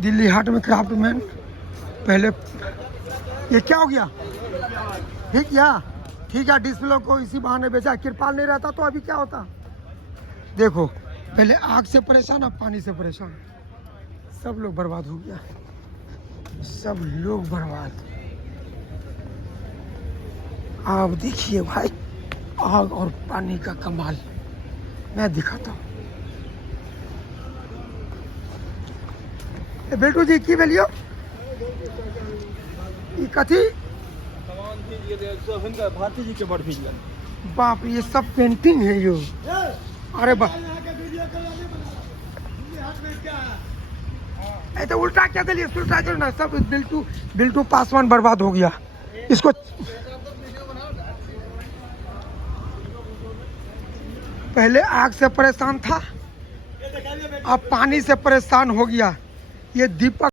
दिल्ली हाट में क्राफ्टमैन। पहले ये क्या हो गया? ठीक है, ठीक है, डिस्प्ले को इसी बहाने बेचा। कृपाल नहीं रहता तो अभी क्या होता? देखो, पहले आग से परेशान, अब पानी से परेशान। सब लोग बर्बाद हो गया, सब लोग बर्बाद। आप देखिए भाई, आग और पानी का कमाल मैं दिखाता हूँ। बेटू जी की वैल्यू कथी? भारती जी के बड़ बाप रे, ये सब पेंटिंग है यो। अरे बाप, तो उल्टा क्या दिलिए, उल्टा करो ना। सब बिल्टू पासवान बर्बाद हो गया। इसको पहले आग से परेशान था, अब पानी से परेशान हो गया। ये दीपक